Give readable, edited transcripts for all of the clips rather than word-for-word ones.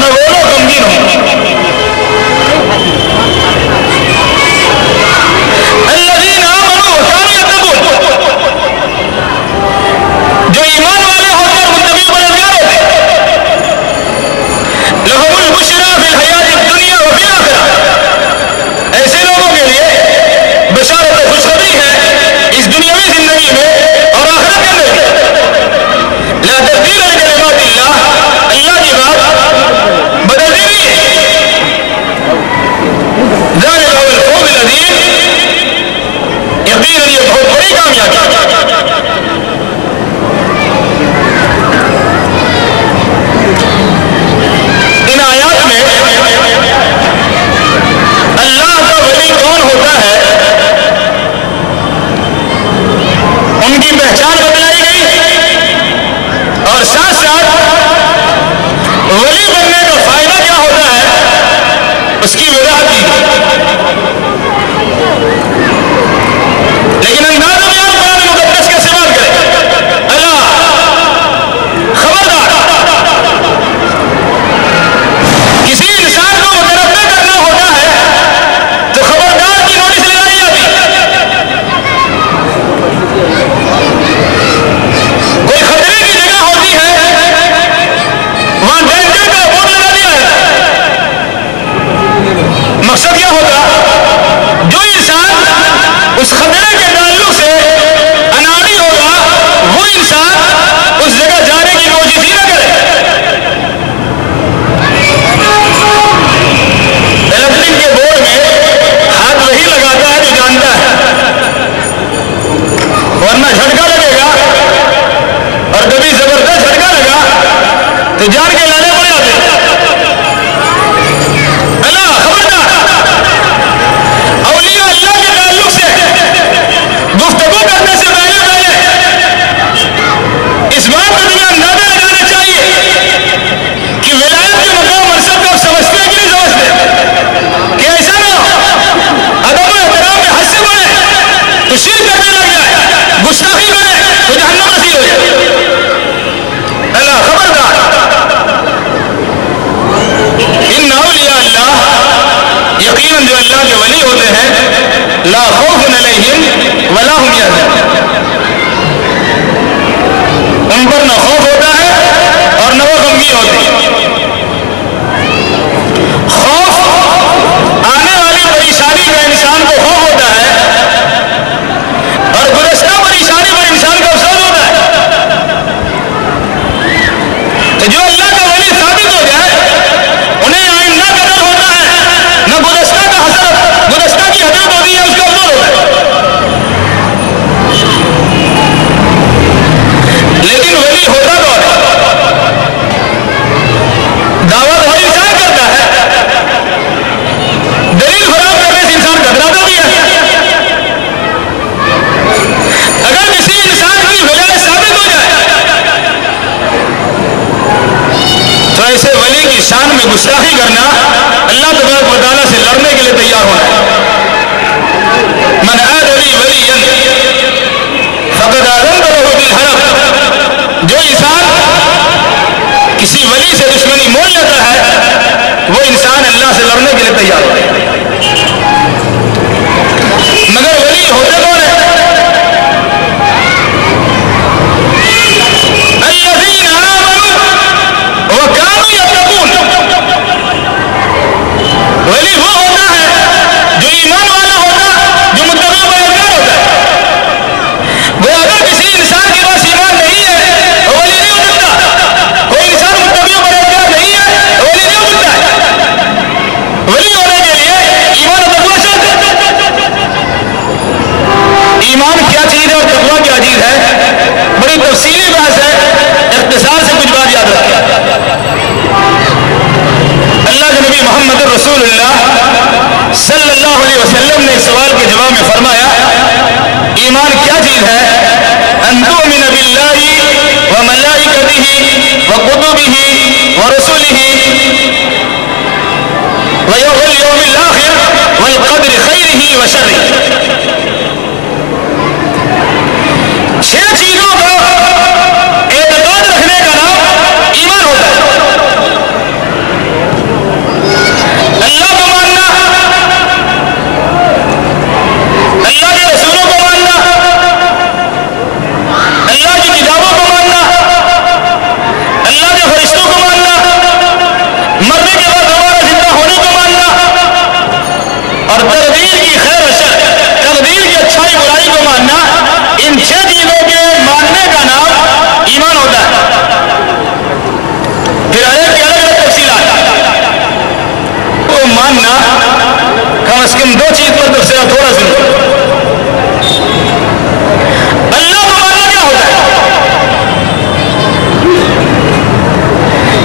نہ وہ لوگ غمگین ہوں. الذین آمنوا وکانوا یتقون، جو ایمان والے ہوتے اور متقی پرہیزگار ہوتے، لہم البشریٰ فی الحیاۃ الدنیا وفی الآخرہ، ایسے لوگوں کے لیے بشارت و خوشخبری ہے اس دنیاوی زندگی میں اور آخرت کے اندر. لا تبدیل لکلمات اللہ، اللہ کی بات بدلتی نہیں ہے. ذالک هو الفوز العظیم، یقیناً یہ بہت بڑی کامیابی ہے. ان آیات میں اللہ کا ولی کون ہوتا ہے ان کی پہچان بتلائی گئی، اور ساتھ ساتھ ولی بننے کا فائدہ کیا ہوتا ہے اس کی وضاحت کی گئی. لیکن انداز میں آپ قرآن مقدس کا استعمال کریں. اللہ خبردار، کسی انسان کو متنبع کرنا ہوتا ہے تو خبردار کی نوٹس لگائی جاتی. کوئی خطرے کی جگہ ہوتی ہے وہاں ڈینجر کا بورڈ لگا دیا ہے. مقصد کیا ہوگا؟ جو انسان اس خطرے کے تعلق سے اناڑی ہوگا وہ انسان اس جگہ جانے کی کوشش ہی نہ کرے. الیکٹرک کے بورڈ میں ہاتھ وہی لگاتا ہے جو جانتا ہے، ورنہ جھٹکا لگے گا اور کبھی زبردست جھٹکا لگا تو جان کے لانے پڑ جاتے. اللہ خبردار، اولیاء اللہ کے تعلق سے گفتگو کرنے سے پہلے اس بات کا تمہیں اندازہ لگانا چاہیے کہ ولایت کے مقام منصب کو آپ سمجھتے ہیں کہ نہیں سمجھتے، کہ ایسا نہ ہو ادب و احترام میں حد سے بڑھے تو شرک کرنے لگ جائے، گستاخی کرے تو جہنم نصیب ہو جائے. اللہ خبردار، ان اولیاء اللہ، یقیناً جو اللہ کے ولی ہوتے ہیں، لا خوف علیہم ولا هم یحزنون، ان پر نہ خوف ہوتا ہے اور نہ وہ غمگین ہوتے ہیں. خوف آنے والی پریشانی کا انسان کو خوف ہوتا ہے اور گزشتہ پریشانی پر انسان کو افسوس ہوتا ہے. تو جو اللہ کا ولی ثابت ہو جائے انہیں آئندہ کا ڈر ہوتا ہے، نہ گزشتہ کا حسرت، گزشتہ کی حسرت ہوتی ہے، اس کا افسوس ہوتا ہے. لیکن ولی ہوتا کون ہے؟ دعوت ہر انسان کرتا ہے، دلیل فراہم کرنے سے انسان گھبراتا بھی ہے. اگر کسی انسان کی ولایت ثابت ہو جائے تو ایسے ولی کی شان میں گستاخی کرنا، اللہ تبارک و تعالیٰ سے لڑنے کے لیے تیار ہونا ہے. من عاد لی ولیا فقد آذنته بالحرب، جو انسان کسی ولی سے دشمنی مول لیتا ہے وہ انسان اللہ سے لڑنے کے لیے تیار ہوتا ہے. مگر ولی ہوتے کون ہیں؟ الذین آمنوا وکانوا یتقون، ولی وہ ہوتا ہے جو ایمان والا ہوتا ہے، جو متقی پرہیزگار ہوتا ہے. وہ اگر کسی انسان کے پاس ایمان نہیں ہے وہ ولی نہیں ہو سکتا. کوئی انسان متقی پرہیزگار نہیں ہے وہ ولی نہیں ہو سکتا ہے. ولی ہونے کے لیے ایمان اور تقویٰ شرط ہے. ایمان کیا چیز ہے اور تقویٰ کیا چیز ہے، بڑی تفصیلی بحث ہے، اختصار سے کچھ بات یاد رکھیں. اللہ کے نبی محمد رسول اللہ صلی اللہ علیہ وسلم نے اس سوال کے جواب میں فرمایا ایمان کیا چیز ہے؟ ان تؤمن باللہ وملائکتہ وکتبہ ورسلہ والیوم الاخر والقدر خیرہ وشرہ. 6 چیزوں کا اعتقاد رکھنے کا نام ایمان ہوتا ہے. از کم دو چیز پر تفصیل تھوڑا سنو. اللہ کو ماننا کیا ہوتا ہے؟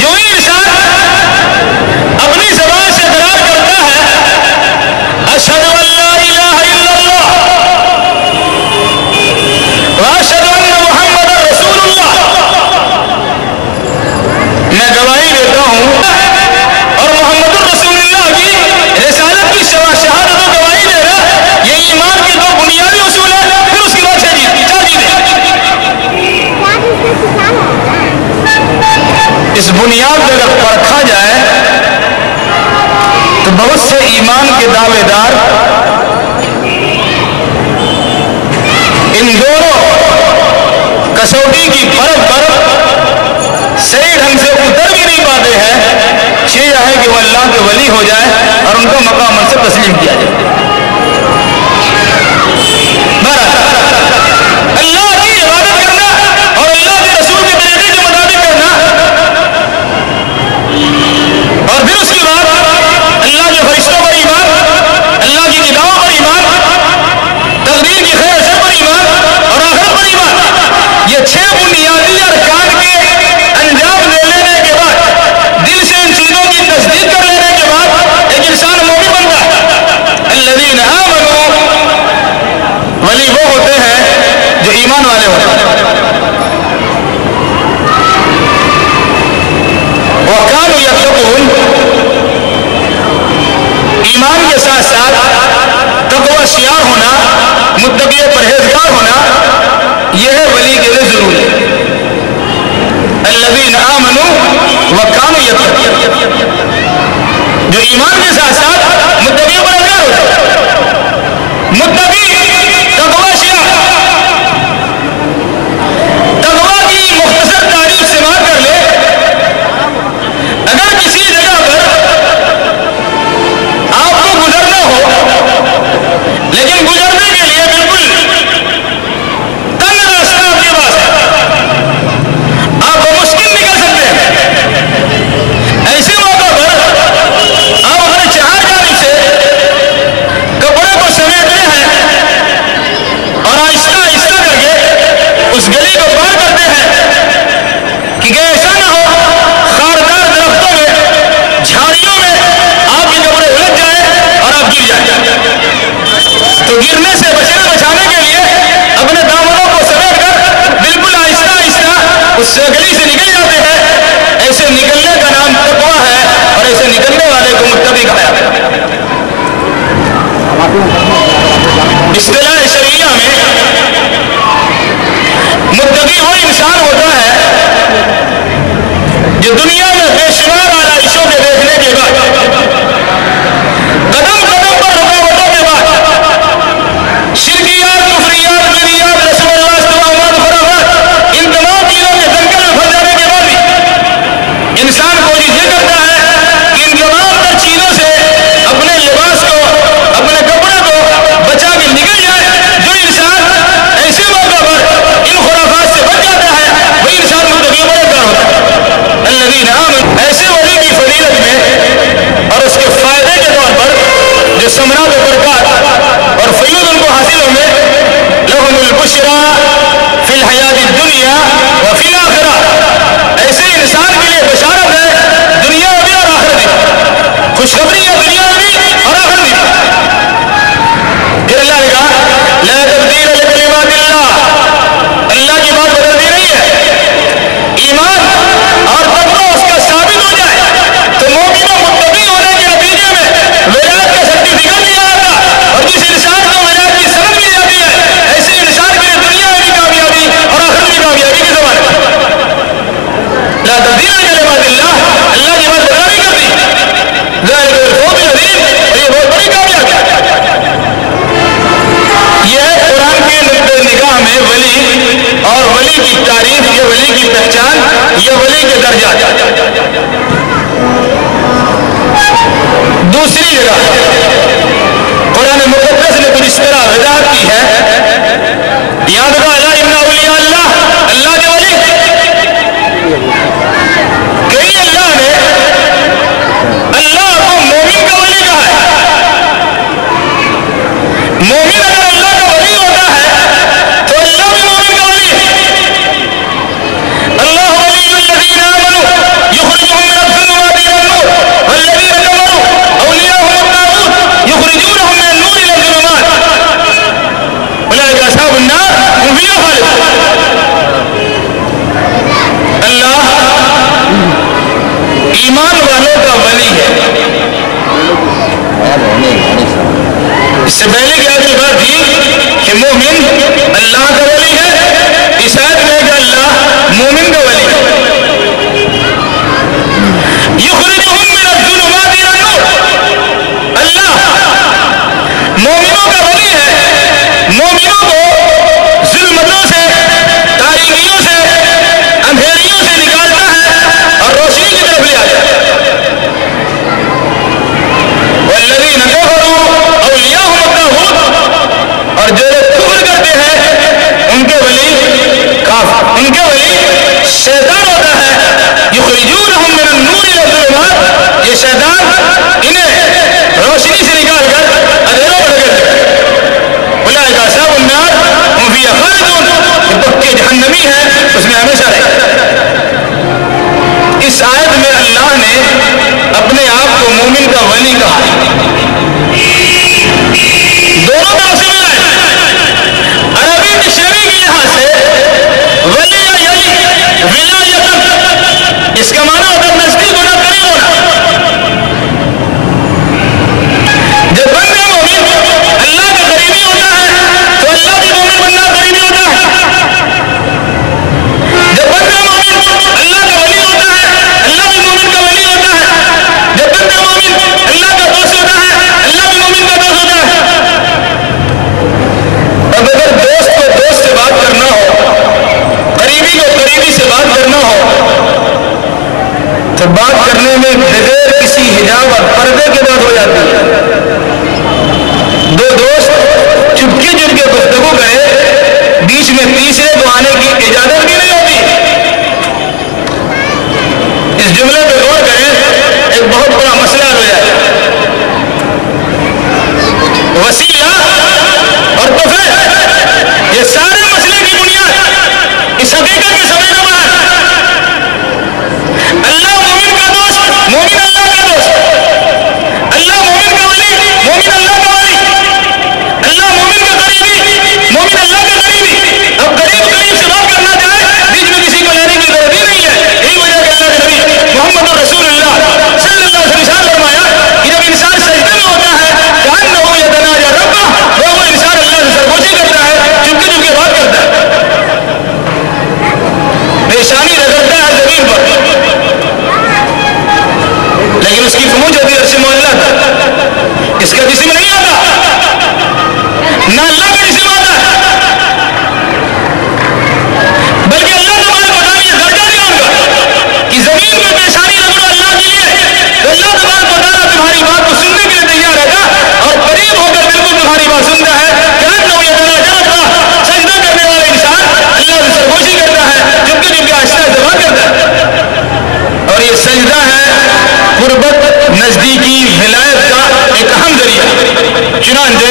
جو ہی انسان اپنی زبان سے اقرار کرتا ہے اشہد ان لا الہ الا اللہ واشہد ان محمد رسول اللہ، میں گواہی دیتا ہوں اور محمد الرسول اللہ کی رسالت کی شہادت و گواہی دے رہا، یہ ایمان کے دو بنیادی اصول ہیں. پھر اس کے بعد چار چیزیں. اس بنیاد پہ اگر پرکھا جائے تو بہت سے ایمان کے دعوے دار ان دونوں کسوٹی کی پرت پر صحیح ڈھنگ سے اتر بھی نہیں پاتے ہیں. یہ ہے کہ وہ اللہ کے ولی ہو جائے اور ان کو مقام منصب تسلیم کیا جائے. اللہ کی عبادت کرنا اور اللہ کے رسول کے طریقے کے مطابق کرنا، اور پھر اس کے بعد اللہ کے فرشتوں پر ایمان، اللہ کی کتابوں پر ایمان، تقدیر کی خیر شر پر ایمان اور آخرت پر ایمان، یہ 6 بنیادی ارکان کے انجام دے لینے کے بعد، دل سے ان چیزوں کی تصدیق کر لینے کے بعد ایک انسان مومن بنتا ہے. الذین آمنوا، ولی وہ ہوتے ہیں جو ایمان والے ہوتے ہیں. وَكَانُوا يَتَّقُونَ، ایمان کے ساتھ ساتھ تقوی شیار ہونا، متقی پرہیزگار ہونا، یہ ہے ولی کے لیے ضروری. الذین آمنوا وَكَانُوا يَتَّقُونَ، جو ایمان کے ساتھ ساتھ متقی پرہیزگار ہوتا ہے. متقی تقوی شیار، تقوی کی مختصر تعریف سماعت کر لے. اگر کسی جگہ پر آپ کو گزرنا ہو لیکن گزرنے کے لیے بالکل تنگ راستہ آپ کے پاس ہے، آپ بمشکل نکل سکتے ہیں، ایسے موقع پر آپ اپنے چہار جانب سے کپڑے کو سمیٹتے ہیں اور آہستہ آہستہ کر کے اس گلی کو پار کرتے ہیں کہ ایسا نہ ہو خاردار درختوں میں، جھاڑیوں میں آپ کے کپڑے الجھ جائیں اور آپ گر جائیں. تو گرنے سے بچانے کے لیے اپنے دامنوں کو سمیٹ کر بالکل آہستہ آہستہ اس گلی سے نکل جاتے ہیں. ایسے نکلنے کا نام تقویٰ ہے اور ایسے نکلنے والے کو متقی کہا جاتا ہے. اصطلاح شرعیہ میں متقی وہ انسان ہوتا ہے جو دنیا میں بے شمار آلائشوں کے دیکھنے کے بعد، قدم قدم پر رکاوٹوں کے بعد، شرکیات، کفریات، بدعیات، رسم الرواج، توہمات، خرافات، ان تمام چیزوں کے دنکل میں پھنس جانے کے بعد بھی انسان کوشش یہ کرتا ہے کہ ان تمام تر چیزوں سے اپنے لباس کو، اپنے کپڑے کو بچا کے نکل جائے. جو انسان ایسے موقع پر ان خرافات سے بچ جاتا ہے وہی انسان متقی پرہیزگار ہوتا ہے. الذین آمنوا، ایسے ولی کی فضیلت میں اور اس کے فائدے کے طور پر جو ثمرات و برکات اور فیوض ان کو حاصل ہوں گے، لہم البشریٰ فی الحیات الدنیا وفی الآخرہ، ایسے انسان کے لیے بشارت ہے دنیا میں بھی اور آخرت میں. خوشخبری ہے دنیا میں بھی اور آخرت میں. پھر اللہ نے کہا لا تبدیل لکلمات اللہ، اللہ کی بات بدلتی نہیں ہے. ایمان اور تقویٰ اس کا ثابت ہو جائے تو مومن و متقی ہونے کے نتیجے میں ولایت کا سرٹیفکیٹ دیا جاتا ہے. اور جس انسان کو ولایت کی سند مل جاتی ہے، ایسے انسان کے لیے دنیا میں بھی کامیابی اور آخرت میں کامیابی کی زبان ہے. لا تبدیل لکلمات اللہ، اللہ کی بات بدل نہیں کرتی. ذالک الفوز العظیم، اور یہ بہت بڑی کامیابی ہے. یہ ہے قرآن کے نقطۂ نگاہ میں ولی اور ولی کی تعریف، یہ ولی کی پہچان، یہ ولی کے درجات. دوسری جگہ قرآن مقدس نے کچھ اس طرح وضاحت کی ہے. یاد رکھا الا ان اولیاء اللہ، اللہ کے ولی، کئی اللہ نے اللہ کو مومن کا ولی کہا ہے. ایمان والوں کا ولی ہے. اس سے پہلے کی آخری بات تھی کہ مومن اللہ کا ولی ہے. اس آیت میں کہ اللہ مومن کا ولی ہے. یخرجہم من الظلمات الی النور. اللہ مومنوں کا ولی ہے. مومنوں کو ظلمتوں سے، تاریکیوں سے، اندھیریوں سے نکالتا ہے اور روشنی کی طرف لے آتا ہے. والذین کفروا اولیاءہم الطاغوت. اور جو لوگ کفر کرتے ہیں ان کے ولی کافر، ان کے ولی شیطان ہوتا ہے. یخرجونہم من النور الی الظلمات. یہ شیطان انہیں روشنی سے نکال کر اندھیروں میں ڈھکیل دیتا ہے. اولئک اصحاب النار هم فیہا خالدون. یہ پکے جہنمی ہے، اس میں ہمیشہ رہے. اس آیت میں اللہ نے اپنے آپ کو مومن کا ولی کہا ہے. دونوں طرف سے ملا ہے. عربی ڈکشنری کے لحاظ سے ولی یا یلی ولایتن، اس کا معنی ہوتا ہے نزدیک ہونا، قریب ہونا. جب بندہ مومن اللہ کا قریبی ہوتا ہے تو اللہ بھی مومن بندہ قریبی ہوتا ہے. جب بندہ مومن اللہ کا ولی ہوتا ہے اللہ بھی مومن کا ولی ہوتا ہے. جب بندہ مومن اللہ کا دوست ہوتا ہے اللہ بھی مومن کا دوست ہوتا ہے. اب اگر دوست کو دوست سے بات کرنا ہو، قریبی کو قریبی سے بات کرنا ہو، تو بات کرنے میں بغیر کسی حجاب اور پردے کے بات ہو جاتی ہے. دو دوست چپکے چپکے گفتگو کرے، بیچ میں تیسرے کو آنے کی اجازت بھی نہیں ہوتی. اس جملے پہ غور کریں، ایک بہت بڑا مسئلہ ہو جائے. وسیلہ اور تفریح، یہ سارے مسئلے کی بنیاد اس حقیقت میں سمجھنا پڑا ہے. اللہ مومن کا دوست، مومن اللہ کا دوست. اللہ مومن کا ولی، مومن اللہ کا ولی. اللہ مومن کا قریبی، مومن اللہ کا قریبی. اب قریب قریب سے بات کرنا چاہے، بیچ میں کسی کو لینے کی ضرورت ہی نہیں ہے. یہی وجہ کہ اللہ کے نبی محمد رسول اللہ صلی اللہ علیہ وسلم نے فرمایا کہ جب انسان سجدے میں ہوتا ہے کأنہ یتناجی ربہ، وہ انسان اللہ سے سرگوشی کرتا ہے، چپکے چپکے بات کرتا ہے، پیشانی رگڑتا ہے زمین پر. لیکن اس کی پہنچ ہوتی ہے عرش معلیٰ تک. اس کا جسم نہیں آتا، نہ اللہ کا جسم آتا ہے، بلکہ اللہ تبارک و تعالیٰ یہ درجہ دیا ان کا کہ زمین پہ پیشانی رگڑو اللہ کے لیے، تو اللہ تبارک و تعالیٰ تمہاری بات کو سننے کے لیے تیار رہتا اور قریب ہو کر بالکل تمہاری بات سنتا ہے. کأنہ یتناجی ربہ. سجدہ کرنے والا انسان اللہ سے سرگوشی کرتا ہے، چپکے چپکے آہستہ آہستہ بات کرتا ہے. اور یہ سجدہ ہے قربت، نزدیکی، ولایت کا ایک اہم ذریعہ. چنانچہ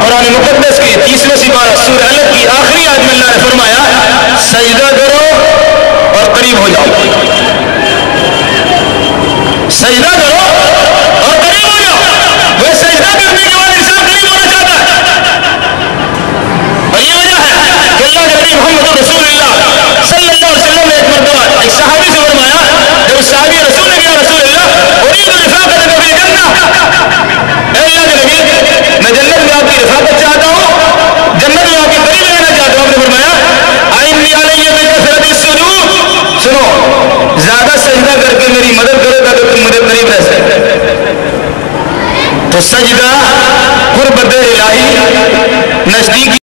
قرآن مقدس کی 30ویں سپارہ سورہ الگ کی آخری آیت میں اللہ نے فرمایا سجدہ کرو اور قریب ہو جاؤ. سجدہ کرو اور قریب ہو جاؤ. وہ سجدہ کرنے کے بعد انسان قریب ہونا چاہتا ہے. اور یہ وجہ ہے کہ اللہ کے نبی محمد رسول اللہ صلی اللہ علیہ وسلم نے ایک مرتبہ ایک صحابی سے فرمایا، جب اس صحابی رسول نے کہا رسول اللہ اريد رفاقتك في الجنہ، اے اللہ کے نبی میں جنت میں آپ کی رفاقت چاہتا ہوں، جنت میں آپ کے قریب رہنا چاہتا ہوں. آپ نے فرمایا اعنی علی بکثرۃ السجود. سنو، زیادہ سجدہ کر کے میری مدد کرو تاکہ تم مجھے قریب رہ سکے. تو سجدہ قربت الہی، نزدیکی